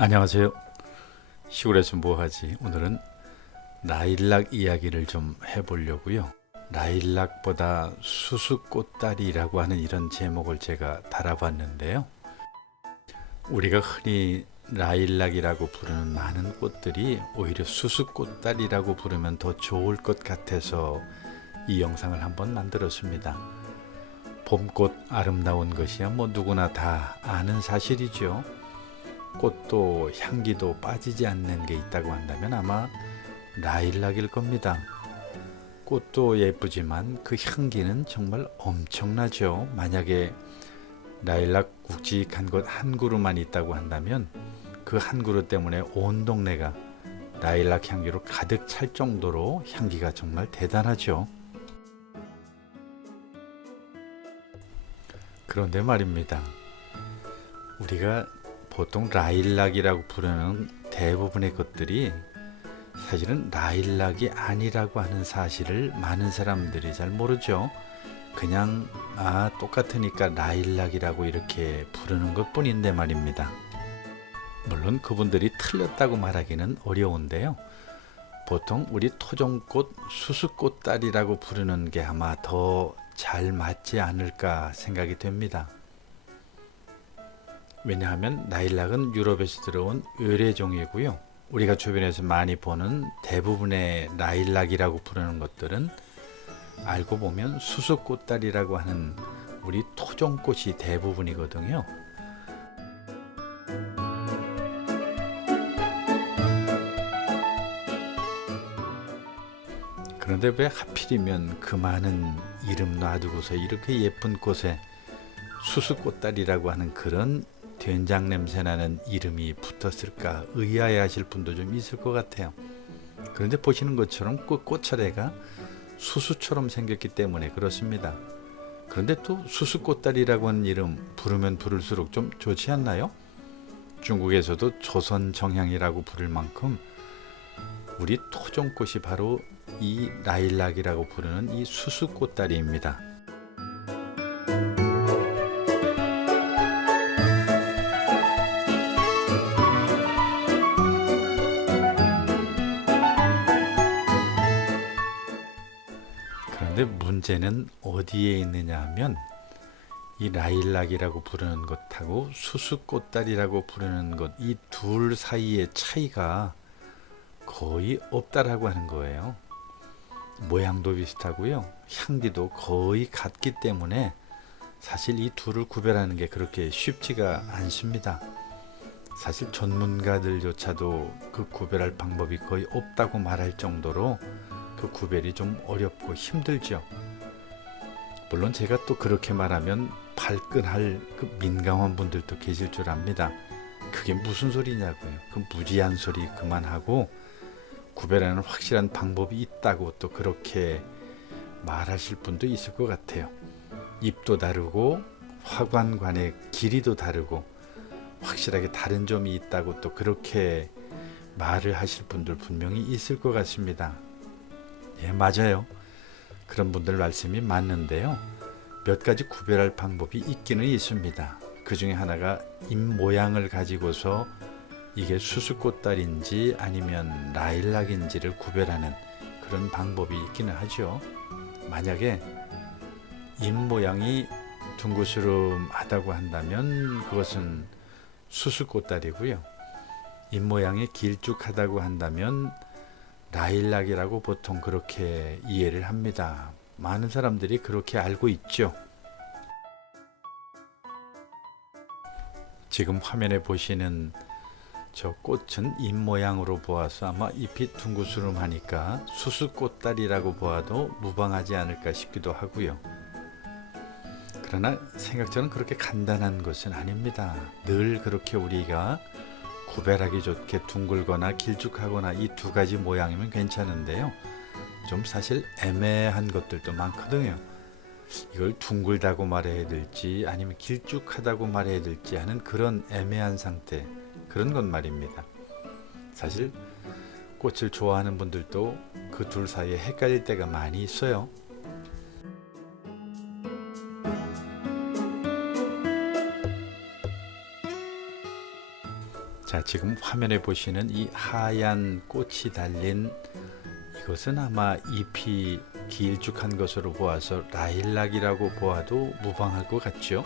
안녕하세요. 시골에서 뭐하지? 오늘은 라일락 이야기를 좀 해보려고요. 라일락보다 수수꽃다리라고 하는 이런 제목을 제가 달아봤는데요. 우리가 흔히 라일락이라고 부르는 많은 꽃들이 오히려 수수꽃다리라고 부르면 더 좋을 것 같아서 이 영상을 한번 만들었습니다. 봄꽃 아름다운 것이야 뭐 누구나 다 아는 사실이죠. 꽃도 향기도 빠지지 않는 게 있다고 한다면 아마 라일락일 겁니다. 꽃도 예쁘지만 그 향기는 정말 엄청나죠. 만약에 라일락 굵직한 곳 한 그루만 있다고 한다면 그 한 그루 때문에 온 동네가 라일락 향기로 가득 찰 정도로 향기가 정말 대단하죠. 그런데 말입니다. 우리가 보통 라일락이라고 부르는 대부분의 것들이 사실은 라일락이 아니라고 하는 사실을 많은 사람들이 잘 모르죠. 그냥 똑같으니까 라일락이라고 이렇게 부르는 것 뿐인데 말입니다. 물론 그분들이 틀렸다고 말하기는 어려운데요. 보통 우리 토종꽃 수수꽃다리라고 부르는 게 아마 더 잘 맞지 않을까 생각이 됩니다. 왜냐하면 라일락은 유럽에서 들어온 외래종이고요. 우리가 주변에서 많이 보는 대부분의 라일락이라고 부르는 것들은 알고 보면 수수꽃다리라고 하는 우리 토종꽃이 대부분이거든요. 그런데 왜 하필이면 그 많은 이름 놔두고서 이렇게 예쁜 꽃에 수수꽃다리라고 하는 그런 된장 냄새 나는 이름이 붙었을까 의아해 하실 분도 좀 있을 것 같아요. 그런데 보시는 것처럼 그 꽃차례가 수수처럼 생겼기 때문에 그렇습니다. 그런데 또 수수꽃다리라고 하는 이름 부르면 부를수록 좀 좋지 않나요? 중국에서도 조선 정향이라고 부를 만큼 우리 토종꽃이 바로 이 라일락이라고 부르는 이 수수꽃다리입니다. 그런데 문제는 어디에 있느냐 하면 이 라일락이라고 부르는 것하고 수수꽃다리라고 부르는 것 이 둘 사이의 차이가 거의 없다라고 하는 거예요. 모양도 비슷하고요. 향기도 거의 같기 때문에 사실 이 둘을 구별하는 게 그렇게 쉽지가 않습니다. 사실 전문가들조차도 그 구별할 방법이 거의 없다고 말할 정도로 그 구별이 좀 어렵고 힘들죠. 물론 제가 또 그렇게 말하면 발끈할 그 민감한 분들도 계실 줄 압니다. 그게 무슨 소리냐고요. 그 무지한 소리 그만하고 구별하는 확실한 방법이 있다고 또 그렇게 말하실 분도 있을 것 같아요. 잎도 다르고 화관관의 길이도 다르고 확실하게 다른 점이 있다고 또 그렇게 말을 하실 분들 분명히 있을 것 같습니다. 예, 맞아요. 그런 분들 말씀이 맞는데요. 몇 가지 구별할 방법이 있기는 있습니다. 그 중에 하나가 잎 모양을 가지고서 이게 수수꽃다리인지 아니면 라일락인지를 구별하는 그런 방법이 있기는 하죠. 만약에 잎 모양이 둥그스름하다고 한다면 그것은 수수꽃다리고요. 잎 모양이 길쭉하다고 한다면 라일락이라고 보통 그렇게 이해를 합니다. 많은 사람들이 그렇게 알고 있죠. 지금 화면에 보시는 저 꽃은 잎 모양으로 보아서 아마 잎이 둥그스름하니까 수수꽃다리라고 보아도 무방하지 않을까 싶기도 하고요. 그러나 생각처럼 그렇게 간단한 것은 아닙니다. 늘 그렇게 우리가 구별하기 좋게 둥글거나 길쭉하거나 이 두 가지 모양이면 괜찮은데요. 좀 사실 애매한 것들도 많거든요. 이걸 둥글다고 말해야 될지 아니면 길쭉하다고 말해야 될지 하는 그런 애매한 상태, 그런 것 말입니다. 사실 꽃을 좋아하는 분들도 그 둘 사이에 헷갈릴 때가 많이 있어요. 자, 지금 화면에 보시는 이 하얀 꽃이 달린 이것은 아마 잎이 길쭉한 것으로 보아서 라일락이라고 보아도 무방할 것 같죠?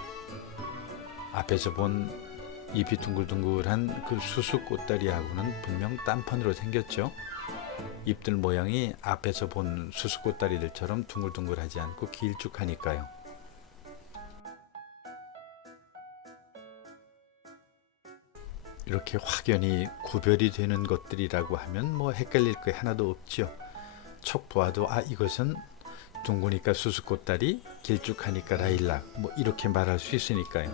앞에서 본 잎이 둥글둥글한 그 수수꽃다리하고는 분명 딴판으로 생겼죠? 잎들 모양이 앞에서 본 수수꽃다리들처럼 둥글둥글하지 않고 길쭉하니까요. 이렇게 확연히 구별이 되는 것들이라고 하면 뭐 헷갈릴 게 하나도 없죠. 척 보아도 이것은 둥그니까 수수꽃다리, 길쭉하니까 라일락, 뭐 이렇게 말할 수 있으니까요.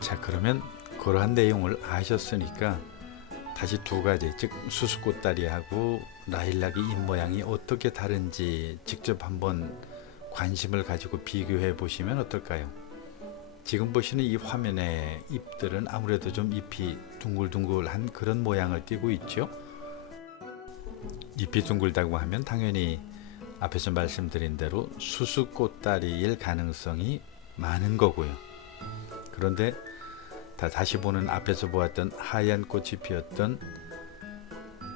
자, 그러면 그러한 내용을 아셨으니까 다시 두 가지, 즉 수수꽃다리하고 라일락의 잎 모양이 어떻게 다른지 직접 한번 관심을 가지고 비교해 보시면 어떨까요? 지금 보시는 이 화면의 잎들은 아무래도 좀 잎이 둥글둥글한 그런 모양을 띠고 있죠. 잎이 둥글다고 하면 당연히 앞에서 말씀드린 대로 수수꽃다리일 가능성이 많은 거고요. 그런데 다시 보는 앞에서 보았던 하얀 꽃이 피었던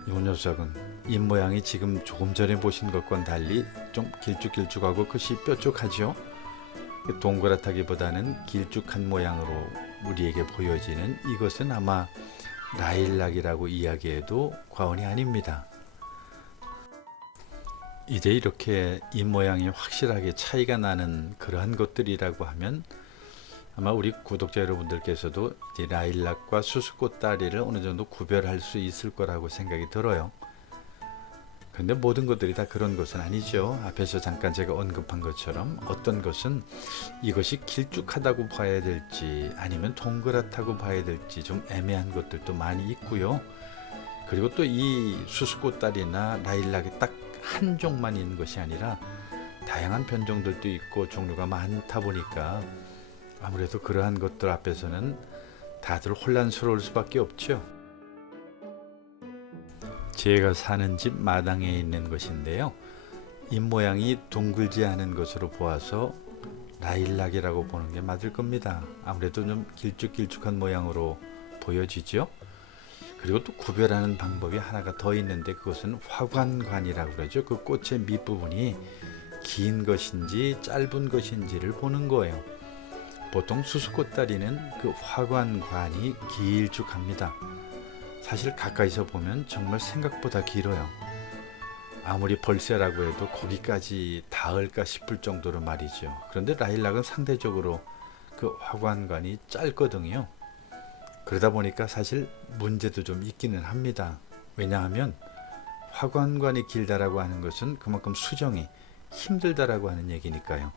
이 녀석은 잎 모양이 지금 조금 전에 보신 것과는 달리 좀 길쭉길쭉하고 끝이 뾰족하죠. 동그랗다기보다는 길쭉한 모양으로 우리에게 보여지는 이것은 아마 라일락이라고 이야기해도 과언이 아닙니다. 이제 이렇게 잎 모양이 확실하게 차이가 나는 그러한 것들이라고 하면 아마 우리 구독자 여러분들께서도 이제 라일락과 수수꽃다리를 어느 정도 구별할 수 있을 거라고 생각이 들어요. 그런데 모든 것들이 다 그런 것은 아니죠. 앞에서 잠깐 제가 언급한 것처럼 어떤 것은 이것이 길쭉하다고 봐야 될지 아니면 동그랗다고 봐야 될지 좀 애매한 것들도 많이 있고요. 그리고 또 이 수수꽃다리나 라일락이 딱 한 종만 있는 것이 아니라 다양한 변종들도 있고 종류가 많다 보니까 아무래도 그러한 것들 앞에서는 다들 혼란스러울 수밖에 없죠. 제가 사는 집 마당에 있는 것인데요. 잎 모양이 둥글지 않은 것으로 보아서 라일락이라고 보는 게 맞을 겁니다. 아무래도 좀 길쭉길쭉한 모양으로 보여지죠. 그리고 또 구별하는 방법이 하나가 더 있는데 그것은 화관관이라고 그러죠. 그 꽃의 밑부분이 긴 것인지 짧은 것인지를 보는 거예요. 보통 수수꽃다리는 그 화관관이 길쭉합니다. 사실 가까이서 보면 정말 생각보다 길어요. 아무리 벌새라고 해도 거기까지 닿을까 싶을 정도로 말이죠. 그런데 라일락은 상대적으로 그 화관관이 짧거든요. 그러다 보니까 사실 문제도 좀 있기는 합니다. 왜냐하면 화관관이 길다라고 하는 것은 그만큼 수정이 힘들다라고 하는 얘기니까요.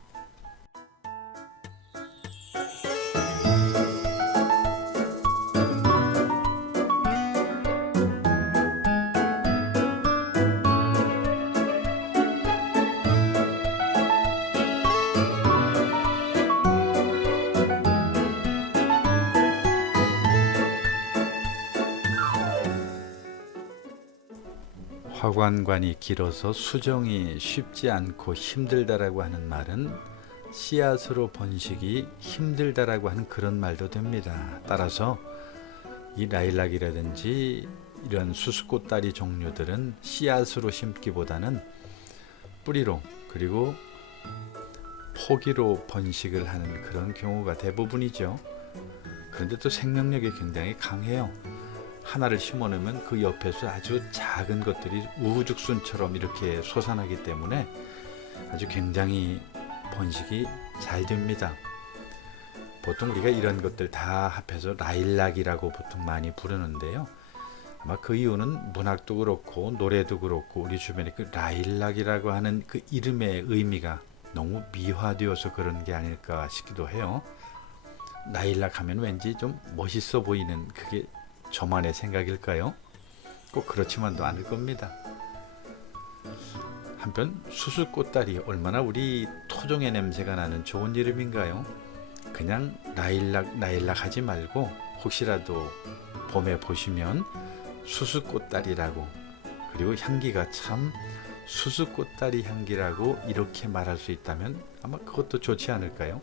화관관이 길어서 수정이 쉽지 않고 힘들다라고 하는 말은 씨앗으로 번식이 힘들다라고 하는 그런 말도 됩니다. 따라서 이 라일락이라든지 이런 수수꽃다리 종류들은 씨앗으로 심기보다는 뿌리로 그리고 포기로 번식을 하는 그런 경우가 대부분이죠. 그런데 또 생명력이 굉장히 강해요. 하나를 심어놓으면 그 옆에서 아주 작은 것들이 우후죽순처럼 이렇게 솟아나기 때문에 아주 굉장히 번식이 잘 됩니다. 보통 우리가 이런 것들 다 합해서 라일락이라고 보통 많이 부르는데요. 아마 그 이유는 문학도 그렇고 노래도 그렇고 우리 주변에 그 라일락이라고 하는 그 이름의 의미가 너무 미화되어서 그런 게 아닐까 싶기도 해요. 라일락 하면 왠지 좀 멋있어 보이는 그게 저만의 생각일까요? 꼭 그렇지만도 않을 겁니다. 한편 수수꽃다리 얼마나 우리 토종의 냄새가 나는 좋은 이름인가요? 그냥 라일락 하지 말고 혹시라도 봄에 보시면 수수꽃다리라고, 그리고 향기가 참 수수꽃다리 향기라고 이렇게 말할 수 있다면 아마 그것도 좋지 않을까요?